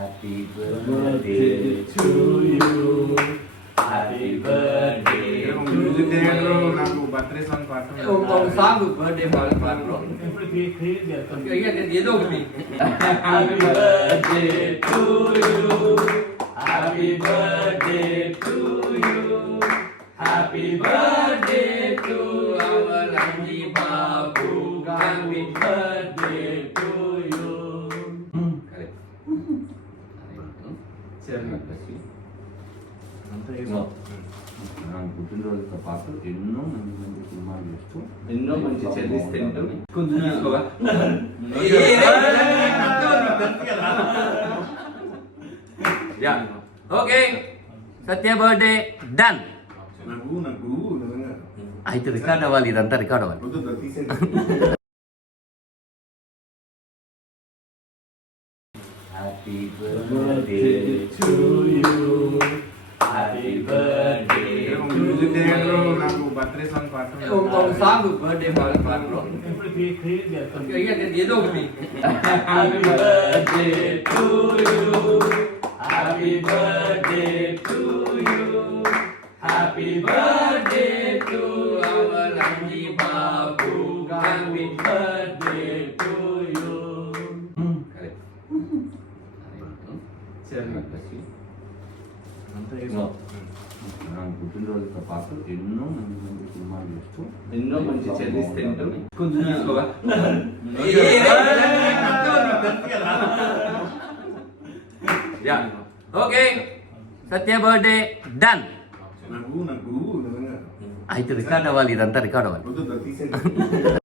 Happy birthday to you. Happy birthday to you. నాకు birthday song పాట ఒక song birthday పాట బ్రో ఇప్పుడు క్రియేట్ చేస్తాను ఏదో ఒకటి Happy birthday to you. Happy birthday to you. Happy birthday to our Ranji Babu. Happy birthday to you. Correct. పుట్టినరోజుతో పాటు ఎన్నో మంచి మంచి సినిమాలు చేస్తూ ఎన్నో మంచి చెల్లిస్ తింటూ కొంచెం తీసుకోవా యా ఓకే సత్య బర్త్డే డన్ నాకు నిజంగా అయితే రికార్డ్ అవ్వాలి, ఇదంతా రికార్డ్ అవ్వాలి. వద్దు తీసేయండి. Happy birthday to you. Happy birthday music director నాకు బర్త్డే సాంగ్ పాట ఒక సాంగ్ బర్త్డే పాట బ్రో ఇప్పుడు క్రియేట్ చేస్తాను ఏదో ఒకటి happy birthday to you. Happy birthday to you. Happy birthday to our Ranji బాబు. Happy birthday to you. Correct. పుట్టినరోజుతో పాటు ఎన్నో మంచి మంచి సినిమాలు చేస్తూ ఎన్నో మంచి చెల్లిస్ తింటూ కొంచెం తీసుకోవా యా ఓకే సత్య బర్త్డే డన్ నాకు నిజంగా అయితే రికార్డ్ అవ్వాలి, ఇదంతా రికార్డ్ అవ్వాలి. వద్దు తీసేయండి.